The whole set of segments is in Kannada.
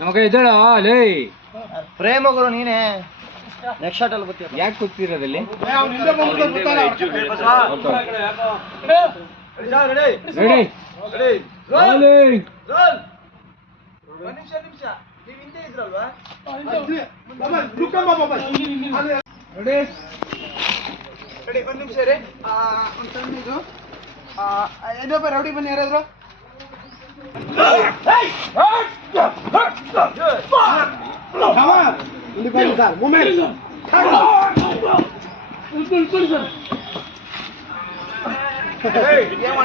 ನಮಗೆ ಇದ್ದಾಳ ಲೇ ಪ್ರೇಮಗಳು ನೀನೇ ನೆಕ್ಸ್ಟ್ ಶಾಟ್ ಅಲ್ಲಿ ಬರ್ತೀಯ ಯಾಕೆ ಕೂತಿರೋದಲ್ಲಿ ರೆಡಿ. ಒಂದು ನಿಮಿಷ ರೀ ಒಂದು ಸಣ್ಣ ಇದು ಇನ್ನೊಬ್ಬ ರೌಡಿ ಬನ್ನಿ ಯಾರಾದ್ರು ಇಲ್ಲಿ ಬನ್ನಿ ಸರ್ ಮೂಮೆಂಟ್ ಇಳ್ಕೊಳ್ಳಿ, ಇಳ್ಕೊಳ್ಳಿ ಸರ್. ಏನ್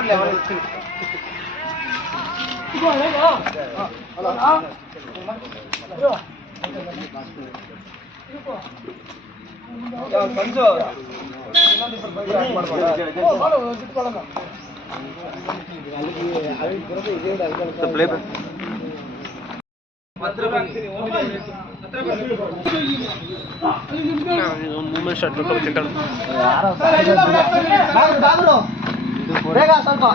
ಮಾಡ್ಲಿ ಅವ್ರು? ಇದು ಹೇಗಾ? ಹಾ? ಇದು. ಯಾವ ಸಂಜು ಇನ್ನೊಂದಿಬ್ರು ಬಂದ್ರೆ ಹಾಗ್ ಮಾಡ್ಬೋದಾ? ಓ, ಮಾಡು, ಕಿತ್ಕೊಳ್ಳೋಣ. ಅಲ್ಲಿ ನಿಮ್ಗೆ ಬಾಗ್ರು, ಬಾಗ್ರು. ಬೇಗ ಸ್ವಲ್ಪ.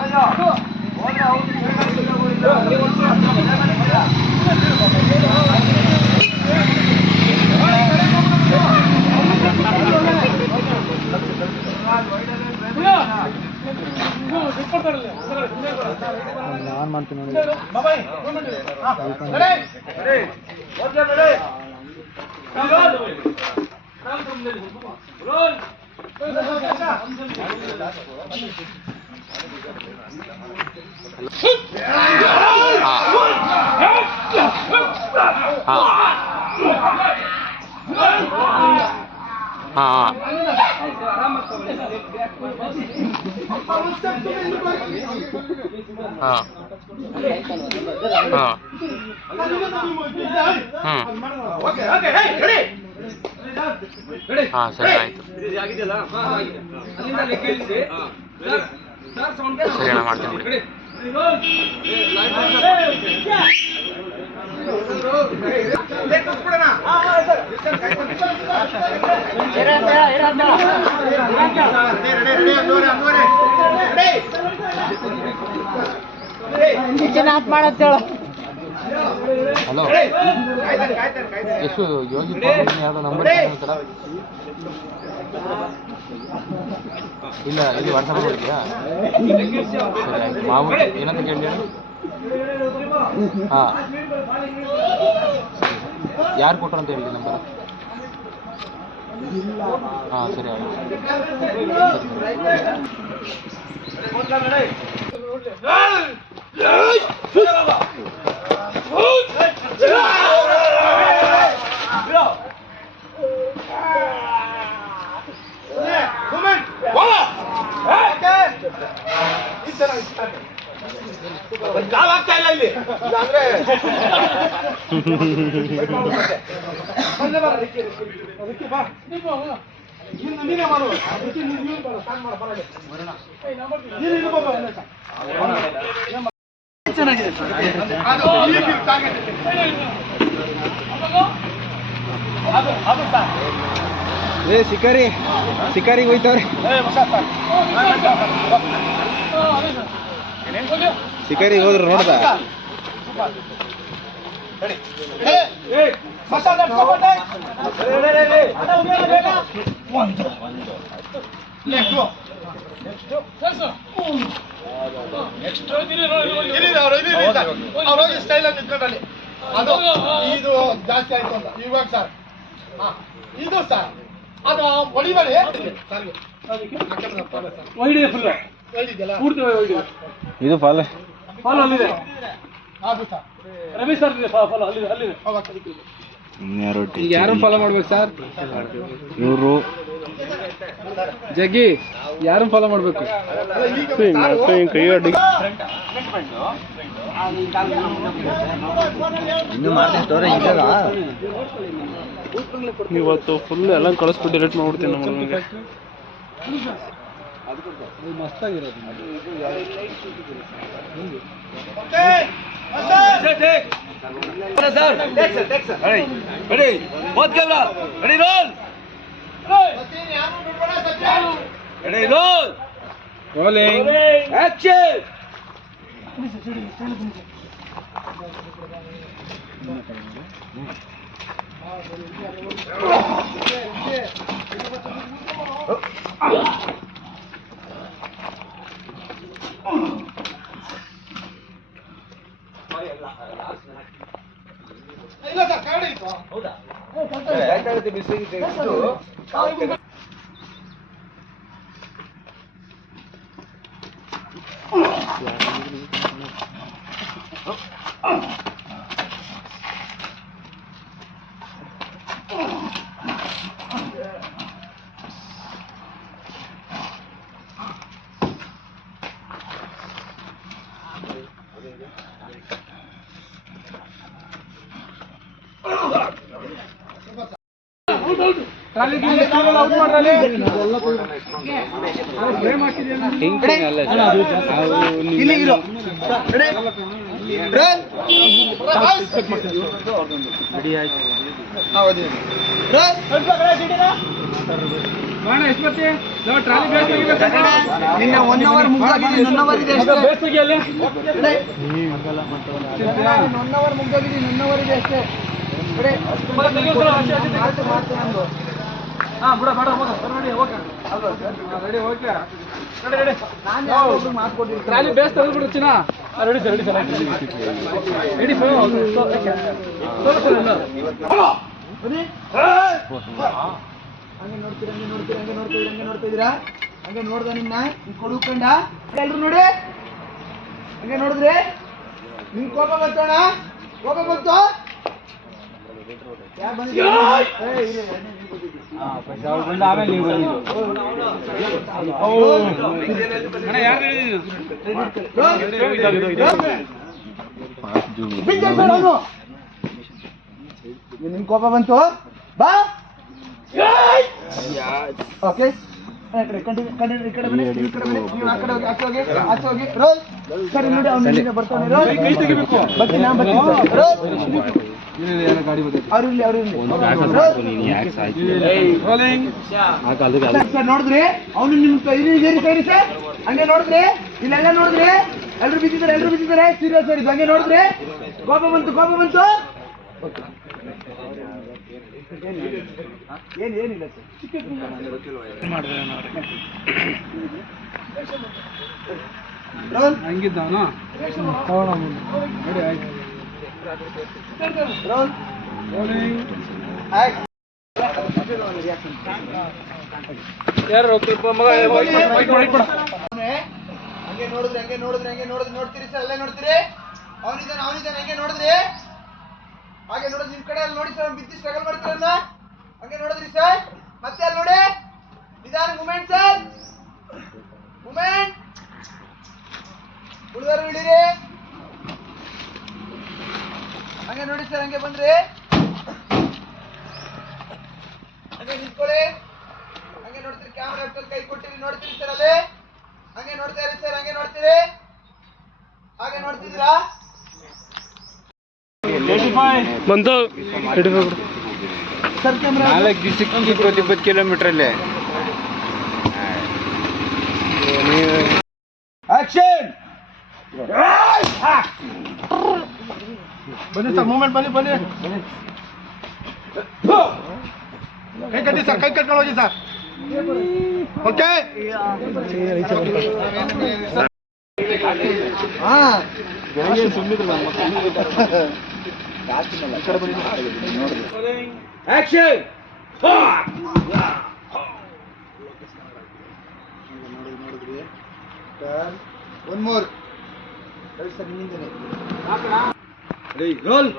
ನಾನು ಮಾಡ್ತೀನಿ ಹಿಂದೆ ಇರು. ಬಾಬಾಯ್, ಗೌರ್ಮೆಂಟ್ ಇದೆ. ಹಾ. ಸರಿ ಆಯಿತು ಸರಿ ಅಣ್ಣ ಮಾಡ್ತೀನಿ ಬಿಡಿ ಹಲೋ ಎಷ್ಟು ಯೋಗಿ ಫೋನ್ ಯಾವುದೋ ನಂಬರ್ ಇಲ್ಲ ಇಲ್ಲಿ ವಾಟ್ಸಪ್ ಮಾಡಿದ್ಯಾ ಸರಿ ಆಯ್ತು ಮಾವು ಏನಂತ ಕೇಳಿ ಹಾಂ ಯಾರು ಕೊಟ್ಟರು ಅಂತ ಹೇಳಿ ನಂಬರ್ ಹಾಂ ಸರಿ ಆಯ್ತು ದೀಪ, ಹೋಗು. ಏಯ್, ನಾ ಬರ್ತೀನಿ. ಏ ಶಿಕಾರಿ ಶಿಕಾರಿಗೆ ಹೋಯ್ತವ್ರೆ ಹಾ, ಹೋದ್ರ ನೋಡ್ದ ನೋಡಿ. ಸ್ಟೈಲ್ ಅಲ್ಲಿ ನಿಂತ್ಕೊಂಡಲ್ಲಿ ಅದು ಇದು ಜಾಸ್ತಿ ಆಯ್ತು ಅಂತ ಇವಾಗ ಸರ್ ಹಾ ಇದು ಸರ್ ಅದು ಹೊಡಿಬೇಡಿ ಸರ್ ಇದೆ ಫುಲ್ ಫಾಲ್ ಅಲ್ಲಿದೆ ಸರ್. ಇದೆ ಫಾಲ್ ಅಲ್ಲಿದೆ ಅಲ್ಲಿದೆ. ಯಾರು ಫಾಲೋ ಮಾಡ್ಬೇಕು ಸರ್ ಇವರು? ಜಗ್ಗಿ ಯಾರು ಫಾಲೋ ಮಾಡ್ಬೇಕು? ಇವತ್ತು ಫುಲ್ ಎಲ್ಲ ಕಳಿಸ್ಬಿಟ್ಟು ಡಿಲೀಟ್ ಮಾಡ್ಬಿಡ್ತೀನಿ मस्त गेला रेडी बहुत गेला ready roll ready roll rolling action Oh, ಇಲ್ಲಿ ಇರು ನಿನ್ನ ಒನ್ ಅವರ್ ಮುಗ್ದೋಗಿದೆ ಒನ್ ಅವರ್ ಇದೆ ಅಷ್ಟೇ. ಒನ್ ಅವರ್ ಮುಗ್ದೋಗಿದೆ ಒನ್ ಅವರ್ ಇದೆ ಅಷ್ಟೇ. ಮಾತು ರೆಡಿ ರೆಡಿ ನಾನು ಯಾವಾಗ್ಲೂ ಮಾತು ಕೊಟ್ಟಿರ್ತೀನಿ ಬೇಸ್ ತೆಗೆದ್ಬಿಡು ಚಿನ್ನ. Ready sir ready sir ready ಬನ್ನಿ. ಹಂಗೆ ನೋಡ್ತೀರ ಹಂಗೆ ನೋಡ್ತೀರಾ ಹಂಗೆ ನೋಡ್ತಾ ಹಂಗೆ ನೋಡ್ತಾ ಇದೀರಾ ಹಂಗೆ ನೋಡ್ದ ನಿನ್ನ ಹಿಂಗ್ ಕೊಡುಕಂಡ ಎಲ್ರು ನೋಡಿ? ಹಂಗೆ ನೋಡಿದ್ರೆ? ನಿನ್ ಕೋಪ ಬರ್ತೋಣ ಕೋಪ ಬಂತು ಯಾರ್ ಬಂದಿದ್ದೀರಾ? ಏ, ಇರಿ, ಎಣ್ಣೆ ನೀರ್ ಕುದೀರಿ. ಬಿಟ್ಟು ಸರ್ ಅವ್ನು. ಈಗ ನಿನ್ ಕೋಪ ಬಂತು ಬಾ ಓಕೆ ಬರ್ತಾನೆ. ನೋಡಿದ್ರಿ ಅವನು ನಿಮ್ ಸರಿ ಸೇರಿ ಹಂಗೆ ನೋಡಿದ್ರೆ ಇಲ್ಲೆಲ್ಲ ನೋಡಿದ್ರೆ ಎಲ್ರು ಬಿದ್ದಿದ್ದಾರೆ ಎಲ್ರು ಬಿದ್ದಿದ್ದಾರೆ. ಸೀರಿಯಸ್ ಸರ್ ಇದು. ಹಂಗೆ ನೋಡಿದ್ರಿ ಕೋಪ ಬಂತು ಕೋಪ ಬಂತು. ಏನು ಏನಿಲ್ಲ ಸರ್. ಹಂಗಿದ್ದಾನ? ನೋಡಿ ಆಯ್ತು. ಯಾರು ಸ್ವಲ್ಪ ಮಗ ಹಂಗೆ ನೋಡಿದ್ರೆ ಹಂಗೆ ನೋಡಿದ್ರೆ ಹಂಗೆ ನೋಡಿದ್ ನೋಡ್ತೀರಿ ಸರ್ ಅಲ್ಲೇ ನೋಡ್ತೀರಿ ಅವನಿದ್ದಾನೆ ಅವನಿದ್ದಾನೆ ಹಂಗೆ ನೋಡಿದ್ರಿ ಹಾಗೆ ನೋಡಿದ್ರಿ ನಿಮ್ ಕಡೆ ಅಲ್ಲಿ ನೋಡಿ ಸರ್ ಬಿದ್ದು ಸ್ಟ್ರಗಲ್ ಮಾಡ್ತೀರನ್ನ ಹಂಗೆ ನೋಡಿದ್ರಿ ಸರ್ ಮತ್ತೆ ಅಲ್ಲಿ ನೋಡಿ ನಿಧಾನ ಮೂಮೆಂಟ್ ಸರ್ ಮೂಮೆಂಟ್ ಉಳಿದವರು ಇಳಿರಿ ಹಂಗೆ ನೋಡಿ ಸರ್ ಹಂಗೆ ಬಂದ್ರಿ. ಹಂಗೆ ನಿಂತ್ಕೊಳ್ಳಿ. ಹಂಗೆ ನೋಡ್ತೀರಿ ಕ್ಯಾಮ್ರಾ ಹಿಡ್ಕೊಂಡು ಕೈ ಕೊಟ್ಟಿರಿ ನೋಡ್ತೀರಿ ಸರ್ ಅಲ್ಲಿ. ಹಂಗೆ ನೋಡ್ತಾ ಇರಿ ಸರ್ ಹಂಗೆ ನೋಡ್ತೀರಿ. ಹಾಗೆ ನೋಡ್ತಿದ್ದೀರಾ? ಬಂದು ಸರ್ ಕ್ಯಾಮ್ರಾ ನಾಲ್ಕು ದಿವಸಕ್ಕೆ ಇಪ್ಪತ್ತು ಇಪ್ಪತ್ತು ಕಿಲೋಮೀಟರ್ ಆ ಆಕ್ಷನ್ ಬನ್ನಿ ಸರ್ ಮೂಮೆಂಟ್ ಬನ್ನಿ ಬನ್ನಿ ಕೈ ಕಟ್ಟಿ ಸರ್ ಕೈ ಕಟ್ಕೊಂಡು ಹೋಗಿ ಸರ್ ಓಕೆ ಹಾ ಆಕ್ಷನ್ ಒನ್ ಮೋರ್ ಸರ್ ನಿಮ್ಮಿಂದನೇ ರೋಲ್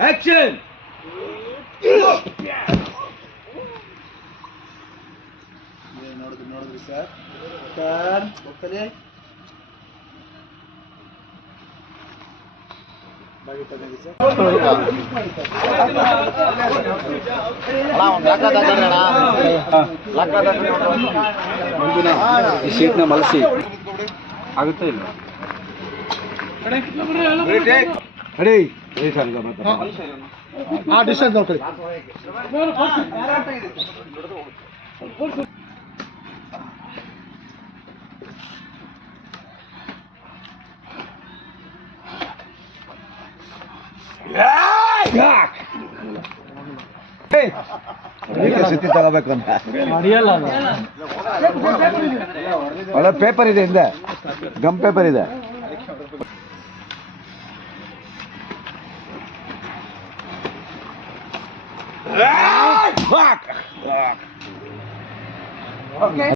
ಆಕ್ಷನ್ ನೋಡಿದ್ರಿ ನೋಡಿದ್ರಿ ಸರ್. ಟರ್ನ್ ಹೋಗ್ತದೆ. ಈ ಶೀಟ್ನ ಮಲಸಿ. ಆಗುತ್ತಾ ಇಲ್ಲ ರೆಡಿ. ಆ ಡಿಸ್ಟೆನ್ಸ್ ನೋಡ್ಕೊಳ್ಳಿ ಸುತ್ತಿ ತಗೋಬೇಕು ಅಂತ. ಒಳ್ಳೆ ಪೇಪರ್ ಇದೆ ಹಿಂದೆ. ಗಮ್ ಪೇಪರ್ ಇದೆ. Ah! Fuck! Fuck! Okay.